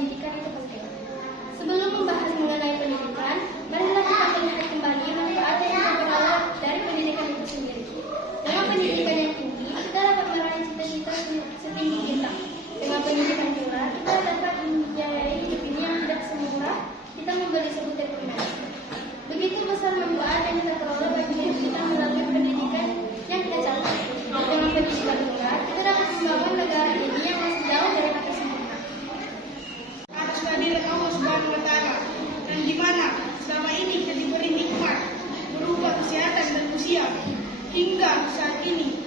pendidikan itu penting. Sebelum membahas mengenai pendidikan, marilah kita melihat kembali manfaat yang kita peroleh dari pendidikan itu sendiri. Dengan pendidikan yang tinggi, kita dapat meraih cita-cita setinggi kita. Dengan pendidikan pula, kita dapat membiayai hidup ini yang tidak semurah kita membeli sebutir permen. Begitu besar manfaat yang kita peroleh bagi diri kita melalui pendidikan yang kita capai. Dengan pendidikan pula, kita dapat membangun negara ini yang masih jauh dari kata sempurna. Atas kehadiran Allah Subhanahu wa Ta'ala, dan di mana selama ini kita diberi nikmat berupa kesehatan dan usia, hingga saat ini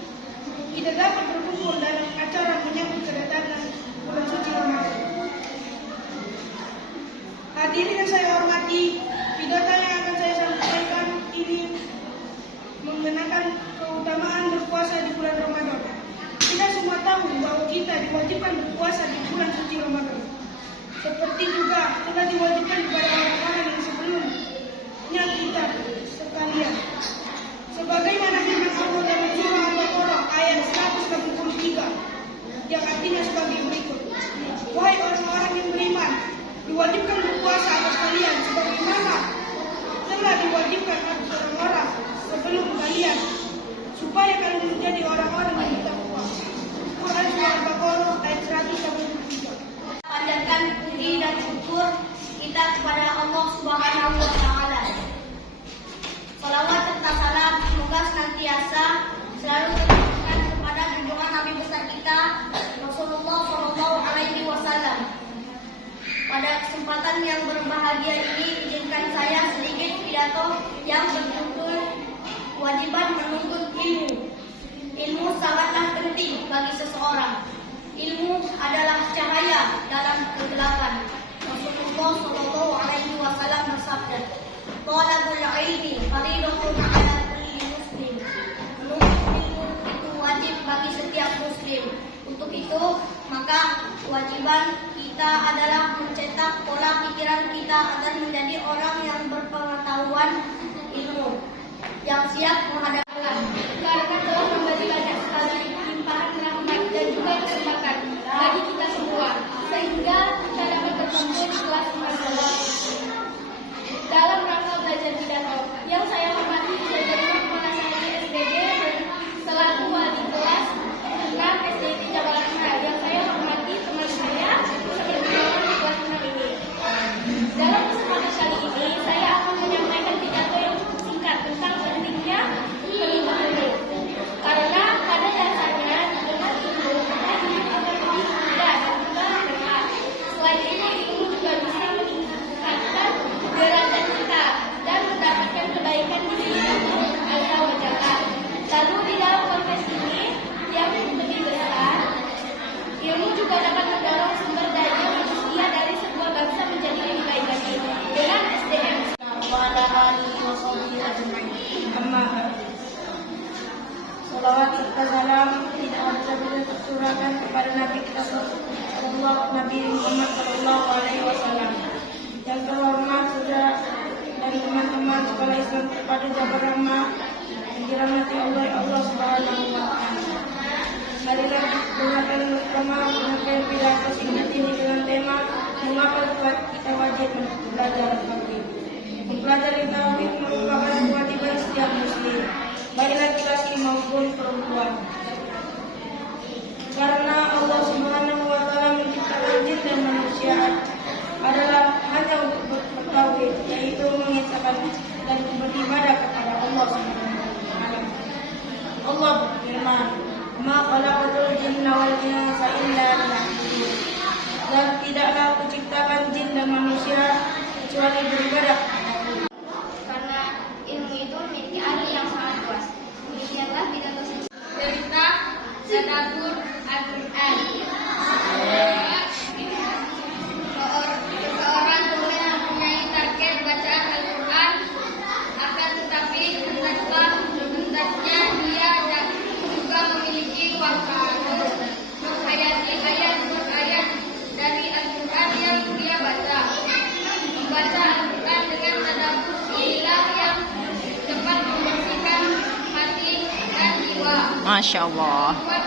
kita dapat berkumpul dalam acara menyambut kedatangan bulan suci Ramadan. Hadirin yang saya hormati, pidato yang akan saya sampaikan ini mengenai keutamaan berpuasa di bulan Ramadan. Kita semua tahu bahwa kita diwajibkan berpuasa di bulan suci Ramadan, seperti juga telah diwajibkan kepada orang-orang yang sebelumnya kita sekalian. Sebagaimana firman Allah dalam surah Al-Baqarah ayat 183 yang artinya sebagai berikut: wahai orang-orang yang beriman, diwajibkan berpuasa atas kalian sebagaimana telah diwajibkan atas orang-orang sebelum kalian, supaya kalian menjadi orang-orang yang bertakwa. Quran surah Al-Baqarah ayat 183. Panjatkan puji dan syukur kita kepada Allah Subhanahu wa Ta'ala. Salawat serta salam semoga senantiasa selalu tercurahkan kepada junjungan Nabi besar kita Rasulullah Shallallahu Alaihi Wasallam. Pada kesempatan yang berbahagia ini, izinkan saya sedikit pidato yang berjudul kewajiban menuntut ilmu. Ilmu sangatlah penting bagi seseorang. Ilmu adalah cahaya dalam kegelapan. Rasulullah Shallallahu Alaihi Wasallam bersabda, "Talabul ilmi fardhatun 'ala kulli muslim." Menuntut ilmu itu wajib bagi setiap muslim. Untuk itu, maka kewajiban kita adalah mencetak pola pikiran kita agar menjadi orang yang berpengetahuan ilmu, yang siap menghadapi Karena telah memberi banyak sekali limpahan rahmat dan juga kesempatan bagi kita semua, sehingga kita dapat bertemu di kelas Ramadan. Dalam rangka belajar pidato, yang saya hormati Saudara Kepala Sekolah SDG dan selaku wali kelas dengan SDG Jabalan Merah, yang saya hormati teman saya seperti di kelas 6 ini. Dalam kesempatan kali ini, saya akan menyampaikan pidato yang cukup singkat tentang pentingnya penuntut ilmu. Karena pada dasarnya dengan ilmu kita hidup akan lebih mudah dan juga bermanfaat. Selain itu, ilmu juga bisa meningkatkan derajat kita dan mendapatkan kebaikan di sisi Allah Azza wa Jalla. Lalu di dalam konteks ini yang lebih besar, ilmu juga dapat mendorong sumber daya manusia dari sebuah bangsa menjadi lebih baik lagi dengan SDM. Salawat serta salam tidak habis tercurahkan kepada Nabi kita Nabi Muhammad Sallallahu Alaihi Wasallam. Yang terhormat saudara dan teman-teman sekolah Islam terpadu Jabar Rahmah yang dirahmati Allah Subhanahu wa Ta'ala. Marilah gunakan bersama penyampaian pidato singkat ini dengan tema mengapa kita wajib belajar tauhid. Mempelajari tauhid merupakan kewajiban setiap muslim, baik laki-laki maupun perempuan. Karena Allah Subhanahu wa Ta'ala menciptakan jin dan manusia adalah hanya untuk bertauhid, yaitu mengesahkan dan beribadah kepada Allah Subhanahu wa Ta'ala. Allah berfirman, "Ma khalaqatul jinna wal insa illa liya'budun." Dan tidaklah kuciptakan jin dan manusia kecuali beribadah kepada Allah. Karena ilmu itu memiliki arti yang sangat luas. Demikianlah pidato saya. berita tadabbur Al-Quran. Seorang boleh mempunyai target bacaan Al-Quran, akan tetapi hendaknya dia juga memiliki waktu untuk menghayati ayat-ayat dari Al-Quran yang dia baca. Membaca Al-Quran dengan tadabbur inilah yang dapat membersihkan hati dan jiwa. Masya Allah. Membuat